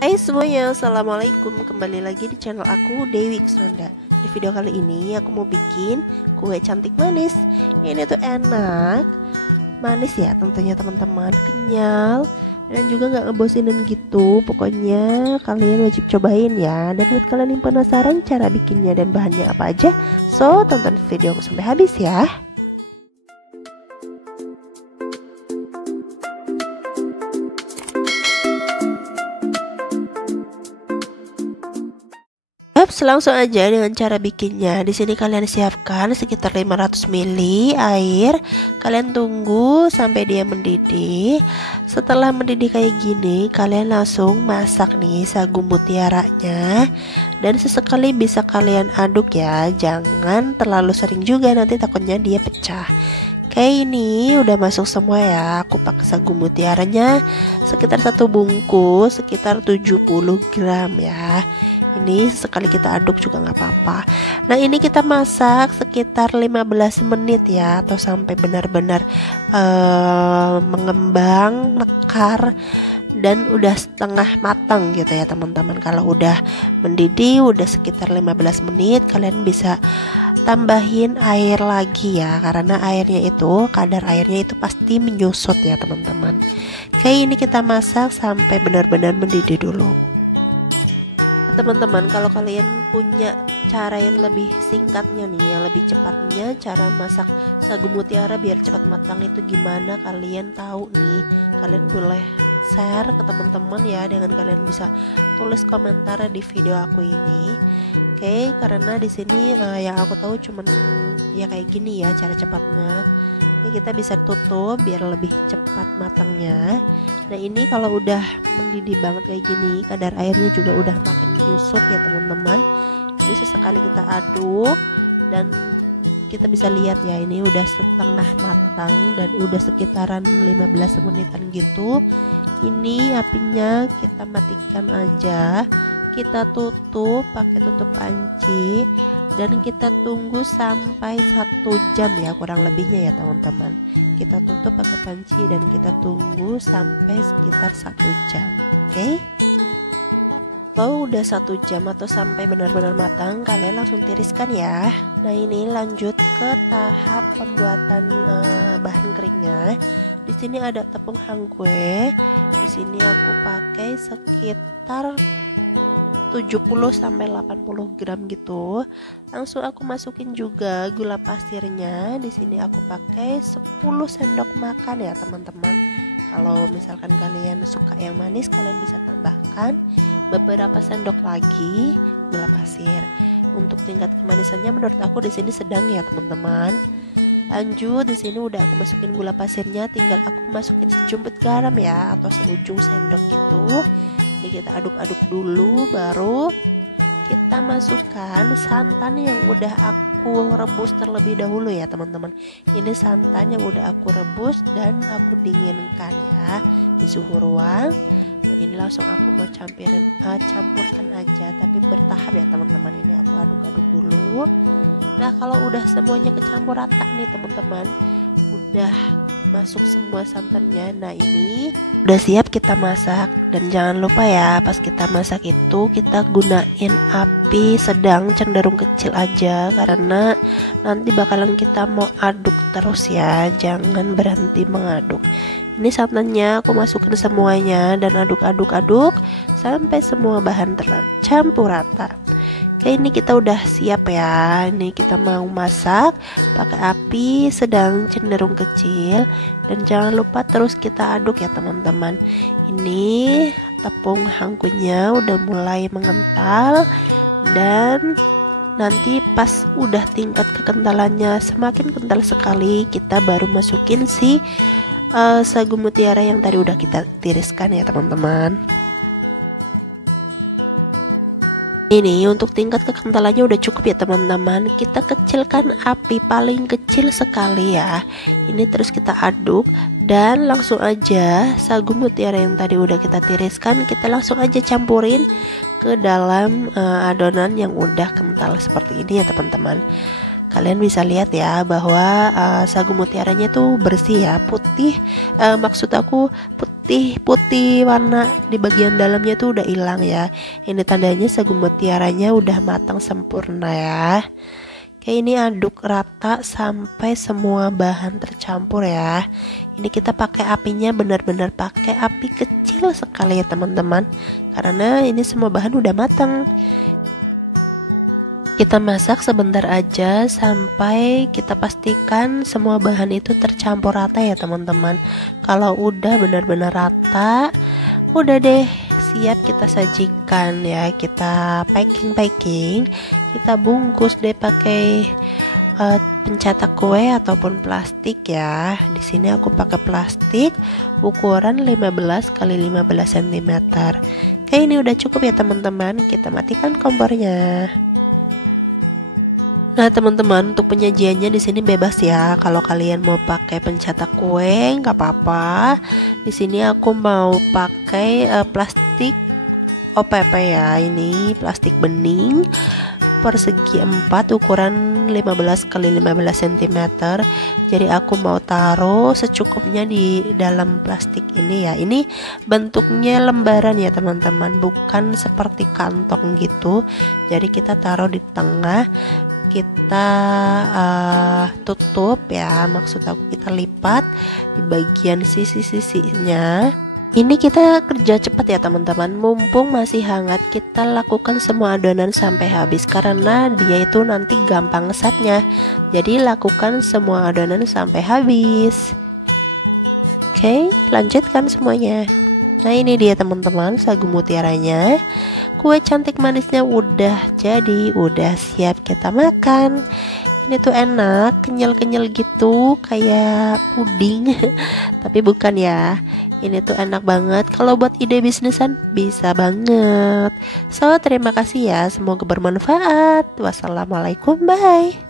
Hai semuanya, assalamualaikum. Kembali lagi di channel aku, Dewi Kusnanda. Di video kali ini aku mau bikin kue cantik manis. Ini tuh enak, manis ya tentunya teman-teman, kenyal dan juga nggak ngebosinin gitu. Pokoknya kalian wajib cobain ya. Dan buat kalian yang penasaran cara bikinnya dan bahannya apa aja, so tonton video aku sampai habis ya. Langsung aja dengan cara bikinnya. Di sini kalian siapkan sekitar 500 ml air. Kalian tunggu sampai dia mendidih. Setelah mendidih kayak gini, kalian langsung masak nih sagu mutiaranya. Dan sesekali bisa kalian aduk ya. Jangan terlalu sering juga, nanti takutnya dia pecah. Kayak ini udah masuk semua ya. Aku pakai sagu mutiaranya sekitar 1 bungkus, sekitar 70 gram ya. Ini sekali kita aduk juga nggak apa-apa. Nah ini kita masak sekitar 15 menit ya, atau sampai benar-benar mengembang, mekar dan udah setengah matang gitu ya teman-teman. Kalau udah mendidih, udah sekitar 15 menit, kalian bisa tambahin air lagi ya, karena kadar airnya itu pasti menyusut ya teman-teman. Kayak ini kita masak sampai benar-benar mendidih dulu. Teman-teman, kalau kalian punya cara yang lebih singkatnya nih, yang lebih cepatnya, cara masak sagu mutiara biar cepat matang itu gimana, kalian tahu nih, kalian boleh share ke teman-teman ya, dengan kalian bisa tulis komentar di video aku ini. Oke, karena di sini yang aku tahu cuman ya kayak gini ya cara cepatnya. Ini kita bisa tutup biar lebih cepat matangnya. Nah ini kalau udah mendidih banget kayak gini, kadar airnya juga udah makin menyusut ya teman-teman. Ini sesekali kita aduk dan kita bisa lihat ya, ini udah setengah matang dan udah sekitaran 15 menitan gitu. Ini apinya kita matikan aja, kita tutup pakai tutup panci dan kita tunggu sampai 1 jam ya kurang lebihnya ya teman-teman. Kita tutup pakai panci dan kita tunggu sampai sekitar 1 jam. Oke. Kalau udah 1 jam atau sampai benar-benar matang, kalian langsung tiriskan ya. Nah ini lanjut ke tahap pembuatan bahan keringnya. Di sini ada tepung hangkue. Di sini aku pakai sekitar 70 sampai 80 gram gitu. Langsung aku masukin juga gula pasirnya. Di sini aku pakai 10 sendok makan ya teman-teman. Kalau misalkan kalian suka yang manis, kalian bisa tambahkan beberapa sendok lagi gula pasir. Untuk tingkat kemanisannya menurut aku di sini sedang ya teman-teman. Lanjut, di sini udah aku masukin gula pasirnya, tinggal aku masukin sejumput garam ya, atau seujung sendok gitu. Ini kita aduk-aduk dulu, baru kita masukkan santan yang udah aku rebus terlebih dahulu ya teman-teman. Ini santan yang udah aku rebus dan aku dinginkan ya di suhu ruang. Nah, ini langsung aku mau campurkan aja, tapi bertahap ya teman-teman. Ini aku aduk-aduk dulu. Nah kalau udah semuanya kecampur rata nih teman-teman, udah masuk semua santannya. Nah ini udah siap kita masak. Dan jangan lupa ya, pas kita masak itu kita gunain api sedang cenderung kecil aja, karena nanti bakalan kita mau aduk terus ya, jangan berhenti mengaduk. Ini santannya aku masukin semuanya dan aduk-aduk sampai semua bahan tercampur rata. Oke, ini kita udah siap ya. Ini kita mau masak pakai api sedang cenderung kecil dan jangan lupa terus kita aduk ya teman-teman. Ini tepung hangkunya udah mulai mengental dan nanti pas udah tingkat kekentalannya semakin kental sekali, kita baru masukin si sagu mutiara yang tadi udah kita tiriskan ya teman-teman. Ini untuk tingkat kekentalannya udah cukup ya teman-teman. Kita kecilkan api paling kecil sekali ya. Ini terus kita aduk dan langsung aja sagu mutiara yang tadi udah kita tiriskan, kita langsung aja campurin ke dalam adonan yang udah kental seperti ini ya teman-teman. Kalian bisa lihat ya bahwa sagu mutiaranya tuh bersih ya, putih, maksud aku putih putih-putih warna di bagian dalamnya tuh udah hilang ya. Ini tandanya sagu mutiaranya udah matang sempurna ya. Kayak ini aduk rata sampai semua bahan tercampur ya. Ini kita pakai apinya benar-benar pakai api kecil sekali ya teman-teman, karena ini semua bahan udah matang. Kita masak sebentar aja sampai kita pastikan semua bahan itu tercampur rata ya teman-teman. Kalau udah benar-benar rata, udah deh siap kita sajikan ya. Kita packing, kita bungkus deh pakai pencetak kue ataupun plastik ya. Di sini aku pakai plastik ukuran 15 x 15 cm. Kayak ini udah cukup ya teman-teman. Kita matikan kompornya. Nah teman-teman, untuk penyajiannya di sini bebas ya. Kalau kalian mau pakai pencetak kue nggak apa-apa. Di sini aku mau pakai plastik OPP ya. Ini plastik bening persegi 4 ukuran 15 x 15 cm. Jadi aku mau taruh secukupnya di dalam plastik ini ya. Ini bentuknya lembaran ya teman-teman, bukan seperti kantong gitu. Jadi kita taruh di tengah, kita tutup ya, maksud aku kita lipat di bagian sisi-sisinya. Ini kita kerja cepat ya teman-teman, mumpung masih hangat kita lakukan semua adonan sampai habis karena dia itu nanti gampang ngesetnya. Jadi lakukan semua adonan sampai habis. Oke, lanjutkan semuanya. Nah ini dia teman-teman sagu mutiaranya. Kue cantik manisnya udah jadi, udah siap kita makan. Ini tuh enak, kenyal-kenyal gitu, kayak puding. Tapi bukan ya. Ini tuh enak banget. Kalau buat ide bisnisan bisa banget. So, terima kasih ya. Semoga bermanfaat. Wassalamualaikum, bye.